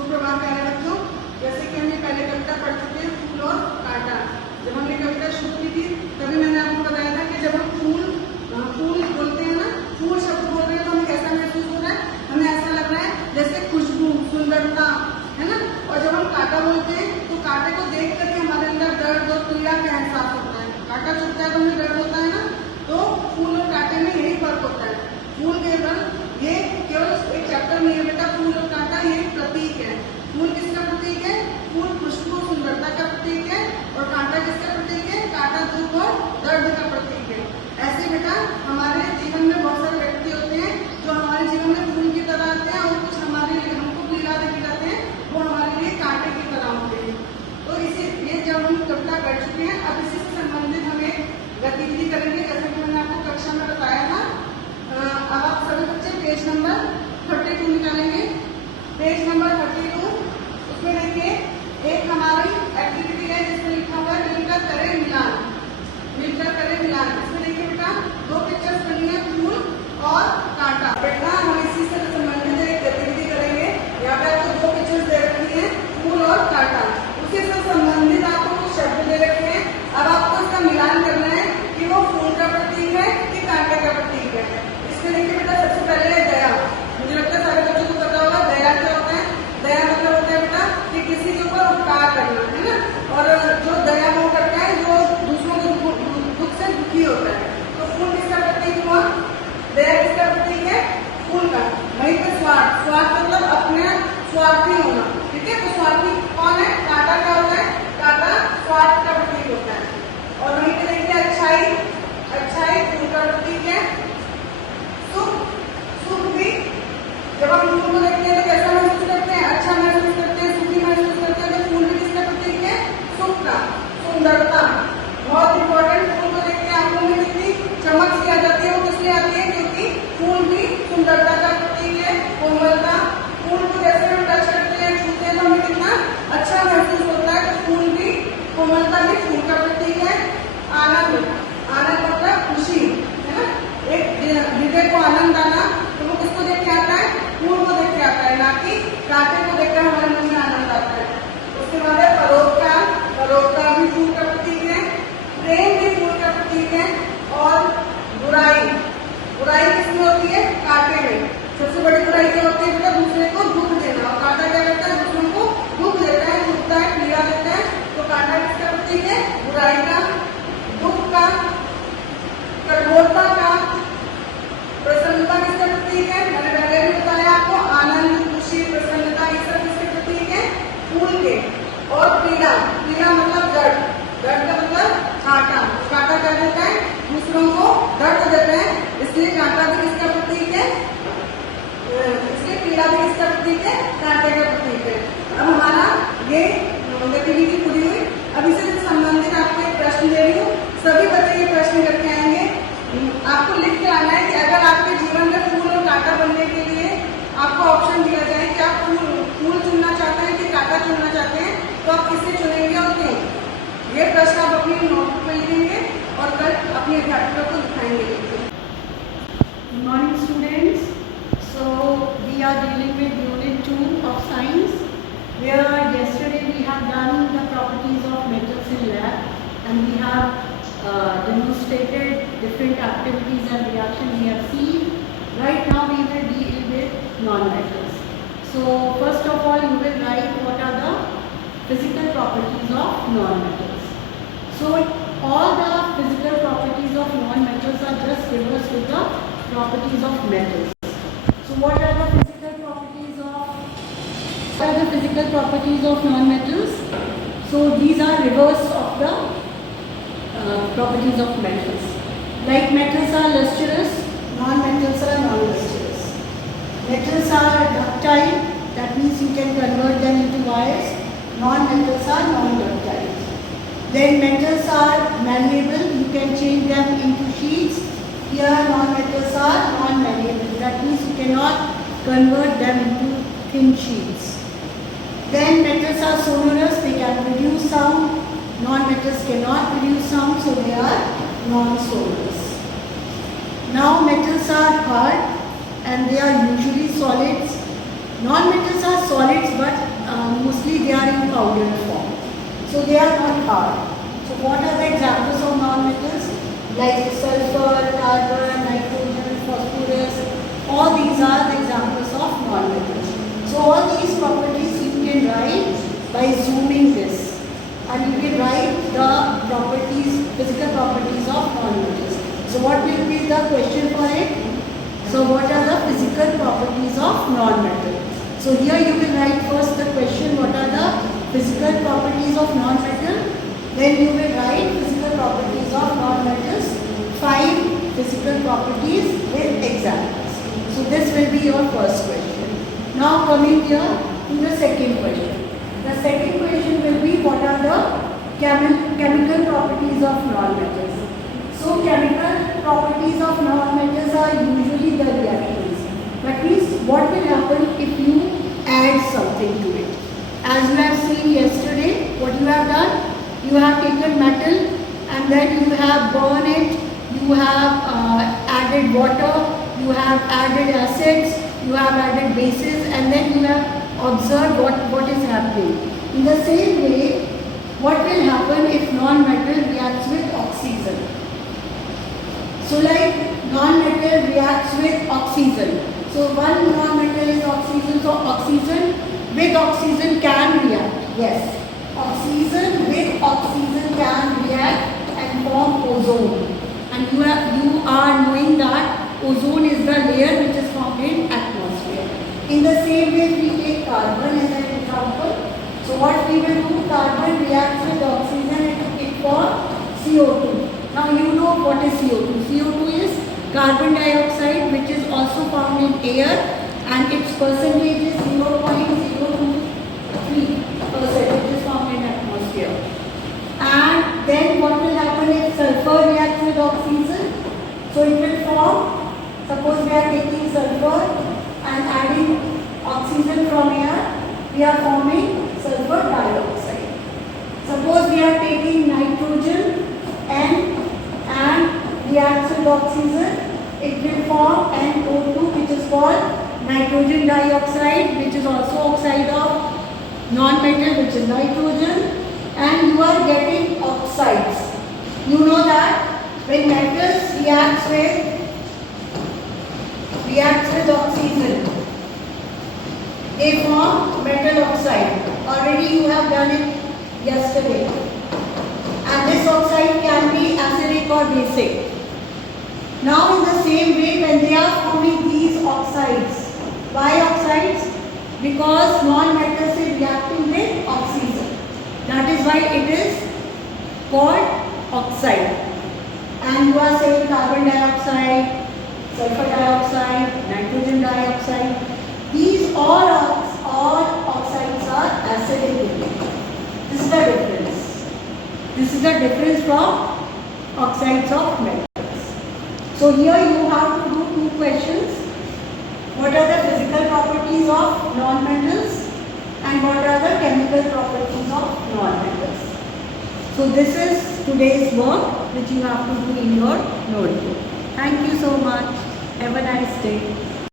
सुप्रभात प्यारे बच्चों। जैसे कि हमने पहले कविता पढ़ चुके हैं फूल और कांटा। जब हमने कविता शुरू की थी तभी मैंने आपको बताया था कि जब हम फूल बोलते हैं ना, फूल शब्द बोल रहे हैं तो हमें कैसा महसूस हो रहा है, हमें ऐसा लग रहा है जैसे खुशबू, सुंदरता, है ना। और जब हम कांटा बोलते हैं तो कांटे को देख करके हमारे अंदर दर्द और पीड़ा का एहसास होता है। कांटा चुभता है तो हमें दर्द होता है ना, तो फूल और कांटे में यही फर्क होता है। फूल केवल ये केवल एक चैप्टर नहीं है बेटा, फूल और कांटा ये प्रतीक है। फूल किसका प्रतीक है? फूल खुशबू सुंदरता का प्रतीक है, और कांटा किसका प्रतीक है? कांटा दुख और दर्द का प्रतीक है। ऐसे बेटा हमारे जीवन में बहुत सारे व्यक्ति होते हैं जो हमारे जीवन में फूल की तरह आते हैं, और कुछ हमारे लिए हमको पीला दिखाते हैं, वो हमारे लिए कांटे की तरह होते हैं। तो इसी ये जब हम कविता कर चुके हैं, अब इसी से संबंधित हमें गतिविधि करेंगे, जैसे कि मैंने आपको कक्षा में बताया था। अब आप सभी बच्चे पेज नंबर 32 निकालेंगे। पेज नंबर 32, उसमें देखिए एक हमारी एक्टिविटी है जिसमें लिखा हुआ है मिलकर करें मिलान। मिलकर करें मिलान। इसमें देखिए बेटा दो पिक्चर्स बनी है, फूल और कांटा। बेटा हम इसी से संबंधित एक गतिविधि करेंगे। यहाँ पे आपको दो पिक्चर्स दे रखी है, फूल और कांटा। उसी से संबंधित आपको कुछ शब्द दे रखे हैं। अब आपको इसका मिलान करना है कि वो फूल का प्रतीक है कि कांटे का प्रतीक है। इसमें देखिए बेटा सबसे पहले है दया। मुझे लगता है सारे बच्चों को पता होगा दया क्या होता है। दया मतलब होता है बेटा कि किसी के ऊपर उपकार करना, है ना। और जो दया वो करता है जो दूसरों को दुख से दुखी होता है। तो फूल किसका प्रतीक हुआ? दया किसका प्रतीक है? फूल का। वहीं पर स्वार्थ, स्वार्थ मतलब अपने स्वार्थी होना, ठीक है। तो स्वार्थी कौन है? कांटा क्या होता है? कांटा स्वार्थ का प्रतीक होता है। और वहीं पर देखिए अच्छाई, अच्छाई फूल का प्रतीक है। सुख, सुख भी जब हम फूल को देखते हैं तो कैसा महसूस करते हैं? अच्छा महसूस करते हैं, सुखी महसूस करते हैं। तो फूल भी किसका प्रतीक है? सुख का। सुंदरता बहुत इंपॉर्टेंट। फूल को देखते हैं आंखों में कितनी चमक सी आ जाती है, वो किसलिए आती है? क्योंकि फूल भी सुंदरता का प्रतीक है। कोमलता, फूल को जैसे हम टच करते हैं, छूते हैं तो हमें कितना अच्छा महसूस होता है। तो फूल भी, कोमलता भी फूल का प्रतीक है। आनंद, आनंद मतलब खुशी, है ना। एक हृदय को आनंद आना तो वो किसको देख के आता है? फूल को देख के आता है, ना कि कांटे को देखकर हमारे मन में आनंद आता है। उसके बाद है परोपकार। परोपकार भी फूल का प्रतीक है। प्रेम भी फूल का प्रतीक है। और बुराई, बुराई किसमें होती है? कांटे में। सबसे बड़ी बुराई क्या होती है बेटा? दूसरे को दुख देना। और कांटा क्या करता है? दूसरों को दुख देता है, दुखता है, पीड़ा देता है। तो कांटा किसका प्रतीक है? बुराई का, दुख का, कठोरता का। प्रसन्नता किसका प्रतीक है? मैंने पहले भी बताया आपको, आनंद, खुशी, प्रसन्नता ये सब किसके प्रतीक है? फूल के। और पीड़ा, पीड़ा मतलब दर्द, दर्द का मतलब कांटा। कांटा क्या देता है? दूसरों को दर्द देता है, इसलिए कांटा भी किसका प्रतीक है? इसलिए पीड़ा भी किसका प्रतीक है? कांटे का प्रतीक है। अब हमारा ये गतिविधि पूरी हुई। अब इससे संबंधित आपको एक प्रश्न दे रही हूँ, सभी बच्चे ये प्रश्न करके आएंगे। आपको लिख के आना है कि अगर आपके जीवन में फूल और कांटा बनने के लिए आपको ऑप्शन दिया जाए कि आप फूल चुनना चाहते हैं कि कांटा चुनना चाहते हैं, तो आप किसे चुनेंगे और क्यों? ये प्रश्न आप अपनी नोटबुक में लिखेंगे और कल अपने अध्यापकों को दिखाएंगे। Good morning students. So we are dealing with unit 2 of science, where yesterday we have done the properties of metals in lab and we have demonstrated different activities and reactions we have seen. Right now we will deal with non-metals. So first of all you will write what are the physical properties of non-metals. So all the physical properties of non-metals are just reversed with the properties of metals. So what are the physical properties of non-metals? So these are reverse of the properties of metals. Like metals are lustrous, non-metals are non-lustrous. Metals are ductile, that means you can convert them into wires. Non-metals are non-ductile. Then metals are malleable, you can change them into sheets. Here non-metals are non-malleable, that means you cannot convert them into thin sheets. Then metals are sonorous, they can produce sound. Non-metals cannot produce sound, so they are non-sonorous. Now metals are hard and they are usually solids. Non-metals are solids but powder form. So they are not hard. So what are the examples of non-metals? Like sulfur, carbon, nitrogen, phosphorus. All these are the examples of non-metals. So all these properties you can write by zooming this. And you can write the properties, physical properties of non-metals. So what will be the question for it? So what are the physical properties of non-metal? So here you will write first the question, what are the physical properties of non-metal? Then you will write physical properties of non-metals, 5 physical properties with examples. So this will be your first question. Now coming here to the second question. The second question will be what are the chemical properties of non-metals. So chemical properties of non-metals are usually the reactions. That means what will happen if you add something to it. As you have seen yesterday, what you have done? You have taken metal and then you have burned it, you have added water, you have added acids, you have added bases, and then you have observed what is happening. In the same way, what will happen if non-metal reacts with oxygen? So like non-metal reacts with oxygen. So one non-metal is oxygen, so oxygen with oxygen can react. Yes. Oxygen with oxygen can react and form ozone. And you are knowing that ozone is the layer which is formed in atmosphere. In the same way, we take carbon as an example. So what we will do, carbon reacts with oxygen and it forms CO2. Now you know what is CO2. CO2 is carbon dioxide which is also found in air and its percentage is 0.023%, which is found in atmosphere. And then what will happen if sulfur reacts with oxygen? So it will form, suppose we are taking sulfur and adding oxygen from air, we are forming sulfur dioxide. Suppose we are taking nitrogen and reacts with oxygen, it will form NO2, which is called nitrogen dioxide, which is also oxide of non-metal, which is nitrogen, and you are getting oxides. You know that when metals reacts with oxygen, they form metal oxide. Already you have done it yesterday. And this oxide can be acidic or basic. Now in the same way, when they are forming these oxides, why oxides? Because non-metals is reacting with oxygen. That is why it is called oxide. And you are saying carbon dioxide, sulfur dioxide, nitrogen dioxide. These all oxides are acidic. This is the difference. This is the difference from oxides of metals. So here you have to do 2 questions. What are the physical properties of non-metals and what are the chemical properties of non-metals? So this is today's work which you have to do in your notebook. Thank you so much. Have a nice day.